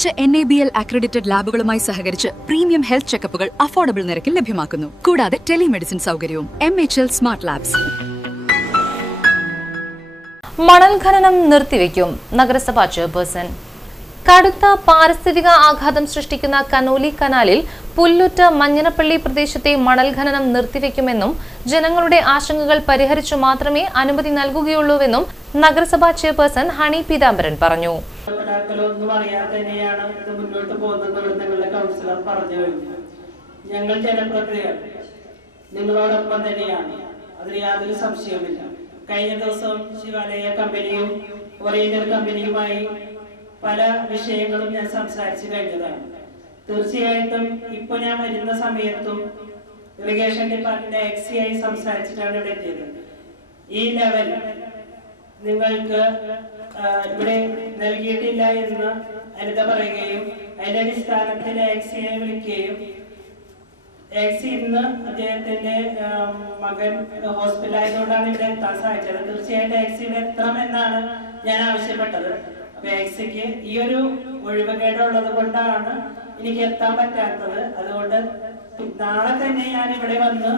മികച്ച NABL accredited ലാബുകളുമായി സഹകരിച്ച് premium health ചെക്കപ്പുകൾ affordable നിരക്കിൽ ലഭ്യമാക്കുന്നു. കൂടാതെ ടെലിമെഡിസിൻ സൗകര്യവും. MHL smart labs. മണൽ ഖനനം നിർത്തിവെക്കും നഗരസഭാ ചെയർപേഴ്സൺ. കടുത്ത പാരിസ്ഥിതിക ആഘാതം സൃഷ്ടിക്കുന്ന കനോലി കനാലിൽ പുല്ലുറ്റ മഞ്ഞനപ്പള്ളി പ്രദേശത്തെ മണൽ ഖനനം നിർത്തിവെക്കുമെന്നും ജനങ്ങളുടെ ആശങ്കകൾ പരിഹരിച്ചു മാത്രമേ അനുമതി നൽകുകയുള്ളൂവെന്നും നഗരസഭാ ചെയർപേഴ്സൺ ഹണി പീതാംബരൻ പറഞ്ഞു. ഞങ്ങൾ ജനപ്രതിനിധികൾ നിങ്ങളോടൊപ്പം തന്നെയാണ്, അതിൽ യാതൊരു സംശയവുമില്ല. കഴിഞ്ഞ ദിവസം ശിവാലയ കമ്പനിയും ഓറിയന്റൽ കമ്പനിയുമായി പല വിഷയങ്ങളും ഞാൻ സംസാരിച്ചു കഴിഞ്ഞതാണ്. തീർച്ചയായിട്ടും ഇപ്പൊ ഞാൻ വരുന്ന സമയത്തും ഇറിഗേഷൻ ഡിപ്പാർട്ട്മെന്റ് എക്സിയായി സംസാരിച്ചിട്ടാണ് ഇവിടെ എത്തിയത്. ഈ ലെവൽ നിങ്ങൾക്ക് ഇവിടെ നൽകിയിട്ടില്ല എന്ന് അനിത പറയുകയും അതിന്റെ അടിസ്ഥാനത്തിൽ എക്സിയെ വിളിക്കുകയും എക്സി ഇന്ന് അദ്ദേഹത്തിന്റെ മകൻ ഹോസ്പിറ്റലായതുകൊണ്ടാണ് ഇവിടെ എത്താൻ സാധിച്ചത്. തീർച്ചയായിട്ടും എക്സി ഇവിടെ എത്തണമെന്നാണ് ഞാൻ ആവശ്യപ്പെട്ടത്. അപ്പൊ എക്സിക്ക് ഈ ഒരു ഒഴിവുകേടുള്ളത് കൊണ്ടാണ് എനിക്ക് എത്താൻ പറ്റാത്തത്. അതുകൊണ്ട് നാളെ തന്നെ ഞാൻ ഇവിടെ വന്ന്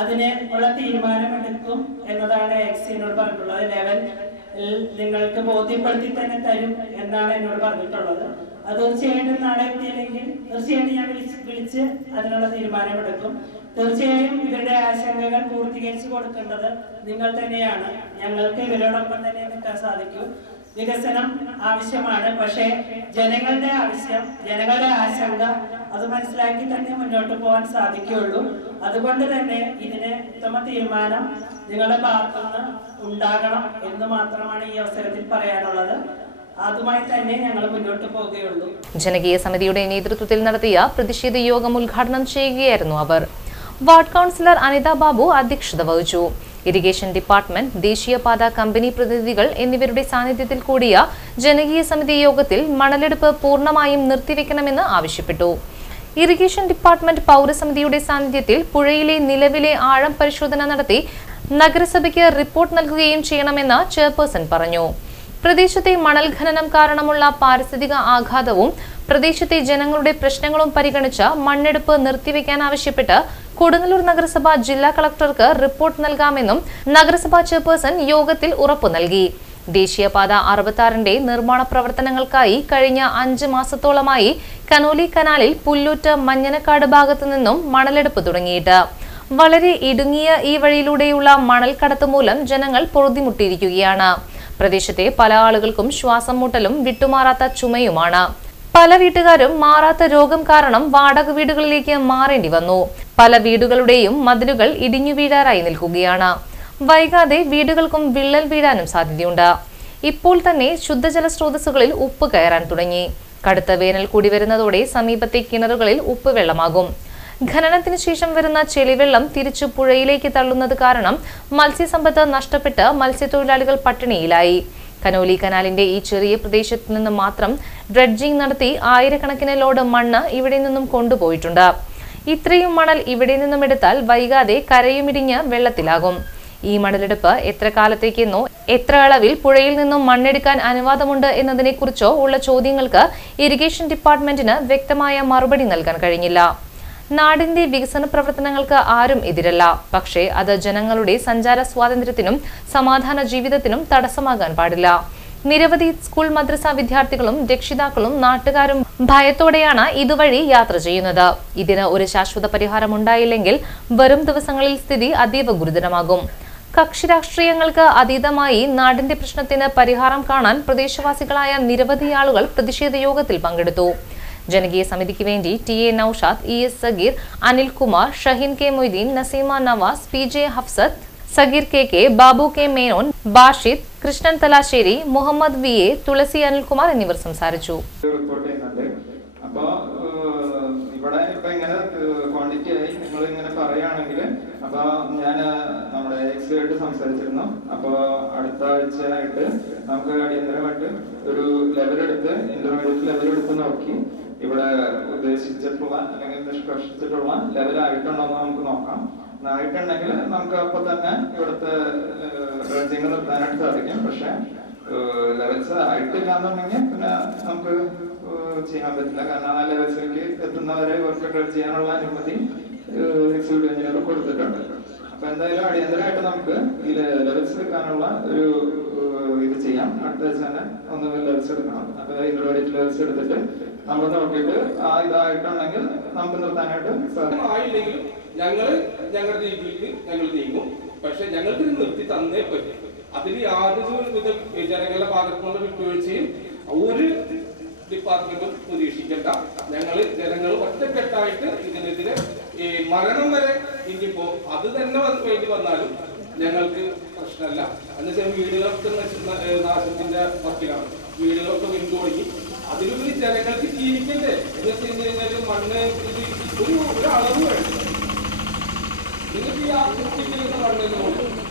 അതിനെ ഉള്ള തീരുമാനമെടുക്കും എന്നതാണ് എക്സിനോട് പറഞ്ഞിട്ടുള്ളത്. ലെവൽ നിങ്ങൾക്ക് ബോധ്യപ്പെടുത്തി തന്നെ തരും എന്നാണ് എന്നോട് പറഞ്ഞിട്ടുള്ളത്. അത് തീർച്ചയായിട്ടും നാളെ എത്തിയില്ലെങ്കിൽ തീർച്ചയായിട്ടും ഞാൻ വിളിച്ച് അതിനുള്ള തീരുമാനമെടുക്കും. തീർച്ചയായും ഇവരുടെ ആശങ്കകൾ പൂർത്തീകരിച്ചു കൊടുക്കേണ്ടത് നിങ്ങൾ തന്നെയാണ്. ഞങ്ങൾക്ക് ഇവരോടൊപ്പം തന്നെ നിൽക്കാൻ സാധിക്കും. വികസനം ആവശ്യമാണ്, പക്ഷേ ജനങ്ങളുടെ ആവശ്യം, ജനങ്ങളുടെ ആശങ്ക അത് മനസ്സിലാക്കി തന്നെ മുന്നോട്ട് പോകാൻ സാധിക്കുകയുള്ളൂ. അതുകൊണ്ട് തന്നെ ഇതിന് ഉത്തമ തീരുമാനം നിങ്ങളുടെ ഭാഗത്തുനിന്ന് ഉണ്ടാകണം എന്ന് മാത്രമാണ് ഈ അവസരത്തിൽ പറയാനുള്ളത്. അതുമായി തന്നെ ഞങ്ങൾ മുന്നോട്ട് പോവുകയുള്ളൂ. ജനകീയ സമിതിയുടെ നേതൃത്വത്തിൽ നടത്തിയ പ്രതിഷേധ യോഗം ഉദ്ഘാടനം ചെയ്യുകയായിരുന്നു അവർ. വാർഡ് കൗൺസിലർ അനിത ബാബു അധ്യക്ഷത വഹിച്ചു. ഇറിഗേഷൻ ഡിപ്പാർട്ട്മെന്റ്, ദേശീയപാത കമ്പനി പ്രതിനിധികൾ എന്നിവരുടെ സാന്നിധ്യത്തിൽ കൂടിയ ജനകീയ സമിതി യോഗത്തിൽ മണലെടുപ്പ് പൂർണ്ണമായും നിർത്തിവെക്കണമെന്ന് ആവശ്യപ്പെട്ടു. ഇറിഗേഷൻ ഡിപ്പാർട്ട്മെന്റ് പൗരസമിതിയുടെ സാന്നിധ്യത്തിൽ പുഴയിലെ നിലവിലെ ആഴം പരിശോധന നടത്തി നഗരസഭയ്ക്ക് റിപ്പോർട്ട് നൽകുകയും ചെയ്യണമെന്ന് ചെയർപേഴ്സൺ പറഞ്ഞു. പ്രദേശത്തെ മണൽ ഖനനം കാരണമുള്ള പാരിസ്ഥിതിക ആഘാതവും പ്രദേശത്തെ ജനങ്ങളുടെ പ്രശ്നങ്ങളും പരിഗണിച്ച് മണ്ണെടുപ്പ് നിർത്തിവെക്കാൻ ആവശ്യപ്പെട്ട് കൊടുങ്ങല്ലൂർ നഗരസഭ ജില്ലാ കളക്ടർക്ക് റിപ്പോർട്ട് നൽകാമെന്നും നഗരസഭാ ചെയർപേഴ്സൺ യോഗത്തിൽ ഉറപ്പു നൽകി. ദേശീയപാത 66ന്റെ നിർമ്മാണ പ്രവർത്തനങ്ങൾക്കായി കഴിഞ്ഞ 5 മാസത്തോളമായി കനോലി കനാലിൽ പുല്ലൂറ്റ് മഞ്ഞനക്കാട് ഭാഗത്തു നിന്നും മണലെടുപ്പ് തുടങ്ങിയിട്ട് വളരെ ഇടുങ്ങിയ ഈ വഴിയിലൂടെയുള്ള മണൽ കടത്ത് മൂലം ജനങ്ങൾ പൊറുതിമുട്ടിയിരിക്കുകയാണ്. പ്രദേശത്തെ പല ആളുകൾക്കും ശ്വാസം മുട്ടലും വിട്ടുമാറാത്ത ചുമയുമാണ്. പല വീട്ടുകാരും മാറാത്ത രോഗം കാരണം വാടക വീടുകളിലേക്ക് മാറേണ്ടി വന്നു. പല വീടുകളുടെയും മതിലുകൾ ഇടിഞ്ഞു വീഴാറായി നിൽക്കുകയാണ്. വൈകാതെ വീടുകൾക്കും വിള്ളൽ വീഴാനും സാധ്യതയുണ്ട്. ഇപ്പോൾ തന്നെ ശുദ്ധജല സ്രോതസ്സുകളിൽ ഉപ്പ് കയറാൻ തുടങ്ങി. കടുത്ത വേനൽ കൂടി വരുന്നതോടെ സമീപത്തെ കിണറുകളിൽ ഉപ്പ് വെള്ളമാകും. ഖനനത്തിന് ശേഷം വരുന്ന ചെളിവെള്ളം തിരിച്ചു പുഴയിലേക്ക് തള്ളുന്നത് കാരണം മത്സ്യസമ്പത്ത് നഷ്ടപ്പെട്ട് മത്സ്യത്തൊഴിലാളികൾ പട്ടിണിയിലായി. കനോലി കനാലിന്റെ ഈ ചെറിയ പ്രദേശത്ത് നിന്ന് മാത്രം ഡ്രെഡ്ജിംഗ് നടത്തി ആയിരക്കണക്കിന് ലോഡ് മണ്ണ് ഇവിടെ നിന്നും കൊണ്ടുപോയിട്ടുണ്ട്. ഇത്രയും മണൽ ഇവിടെ നിന്നും എടുത്താൽ വൈകാതെ കരയുമിടിഞ്ഞ് വെള്ളത്തിലാകും. ഈ മണലെടുപ്പ് എത്ര കാലത്തേക്കെന്നോ എത്ര അളവിൽ പുഴയിൽ നിന്നും മണ്ണെടുക്കാൻ അനുവാദമുണ്ട് എന്നതിനെ കുറിച്ചോ ഉള്ള ചോദ്യങ്ങൾക്ക് ഇറിഗേഷൻ ഡിപ്പാർട്ട്മെന്റിന് വ്യക്തമായ മറുപടി നൽകാൻ കഴിഞ്ഞില്ല. നാടിന്റെ വികസന പ്രവർത്തനങ്ങൾക്ക് ആരും എതിരല്ല, പക്ഷേ അത് ജനങ്ങളുടെ സഞ്ചാര സ്വാതന്ത്ര്യത്തിനും സമാധാന ജീവിതത്തിനും തടസ്സമാകാൻ പാടില്ല. നിരവധി സ്കൂൾ മദ്രസ വിദ്യാർത്ഥികളും രക്ഷിതാക്കളും നാട്ടുകാരും ഭയത്തോടെയാണ് ഇതുവഴി യാത്ര ചെയ്യുന്നത്. ഇതിന് ഒരു ശാശ്വത പരിഹാരം ഉണ്ടായില്ലെങ്കിൽ വരും ദിവസങ്ങളിൽ സ്ഥിതി അതീവ ഗുരുതരമാകും. കക്ഷി രാഷ്ട്രീയങ്ങൾക്ക് അതീതമായി നാടിന്റെ പ്രശ്നത്തിന് പരിഹാരം കാണാൻ പ്രദേശവാസികളായ നിരവധി ആളുകൾ പ്രതിഷേധ യോഗത്തിൽ പങ്കെടുത്തു. ജനകീയ സമിതിക്ക് വേണ്ടി TA Naushad, ES Sageer, Anilkumar, Shaheen K Moideen, Naseema Nawaz, PJ Hafsath, Sageer KK, Babu K Menon, Bashid, Krishnan Thalassery, Muhammad VA, തുളസി അനിൽകുമാർ എന്നിവർ സംസാരിച്ചു. ഇവിടെ ഇപ്പൊ ഇങ്ങനെ ക്വാണ്ടിറ്റി ആയി നിങ്ങൾ ഇങ്ങനെ പറയുകയാണെങ്കിൽ അപ്പൊ ഞാൻ നമ്മുടെ എക്സായിട്ട് സംസാരിച്ചിരുന്നു. അപ്പൊ അടുത്ത ആഴ്ചയായിട്ട് നമുക്ക് അടിയന്തരമായിട്ട് ഒരു ലെവലെടുത്ത് ഇന്റർമീഡിയറ്റ് ലെവലെടുത്ത് നോക്കി ഇവിടെ ഉദ്ദേശിച്ചിട്ടുള്ള അല്ലെങ്കിൽ നിഷ്കർഷിച്ചിട്ടുള്ള ലെവലായിട്ടുണ്ടോ എന്ന് നമുക്ക് നോക്കാം. ആയിട്ടുണ്ടെങ്കിൽ നമുക്ക് അപ്പൊ തന്നെ ഇവിടുത്തെ ഡ്രെഡ്ജിങ് നിർത്താനായിട്ട് സാധിക്കും. പക്ഷെ ലെവൽസ് ആയിട്ടില്ല എന്നുണ്ടെങ്കിൽ പിന്നെ നമുക്ക് ചെയ്യാൻ പറ്റില്ല. കാരണം ആ ലെവൽസിലേക്ക് എത്തുന്നവരെ വർക്ക് ചെയ്യാനുള്ള അനുമതി എക്സിക്യൂട്ടീവ് എഞ്ചിനീയർ കൊടുത്തിട്ടുണ്ട്. അപ്പൊ എന്തായാലും അടിയന്തരമായിട്ട് നമുക്ക് ഈ ലെവൽസ് എടുക്കാനുള്ള ഒരു ഇത് ചെയ്യാം. അടുത്ത വെച്ച് തന്നെ ഒന്ന് ലെവൽസ് എടുക്കണം. അപ്പൊ ഇന്റർമീഡിയറ്റ് ലെവൽസ് എടുത്തിട്ട് നമ്മൾ നോക്കിയിട്ട് ആ ഇതായിട്ടുണ്ടെങ്കിൽ നമുക്ക് നിർത്താനായിട്ട് ആയില്ലെങ്കിലും ഞങ്ങളുടെ രീതിയിൽ ഞങ്ങൾ നീങ്ങും. പക്ഷെ ഞങ്ങൾക്ക് നിർത്തി തന്നേ പറ്റും. അതിൽ യാതൊരു വിധ ജനങ്ങളുടെ ഭാഗത്തുനിന്നുള്ള വിട്ടുവീഴ്ചയും ഒരു ഡിപ്പാർട്ട്മെന്റും പ്രതീക്ഷിക്കേണ്ട. ജനങ്ങൾ ഒറ്റക്കെട്ടായിട്ട് ഇതിനെതിരെ മരണം വരെ ഇനിയിപ്പോ അത് തന്നെ വേണ്ടി വന്നാലും ഞങ്ങൾക്ക് പ്രശ്നമല്ല. എന്നുവെച്ചാൽ വീടുകൾക്ക് നാശത്തിന്റെ വർക്കിലാണ്. വീടുകളൊക്കെ വീണ്ടും തുടങ്ങി. അതിലുപരി ജനങ്ങൾക്ക് ജീവിക്കണ്ടേ എന്ന് വെച്ച് കഴിഞ്ഞാൽ മണ്ണ് ഒരു അളവ് വേണം. നിങ്ങൾക്ക് ഈ ആകൃതിയിൽ മണ്ണെന്ന്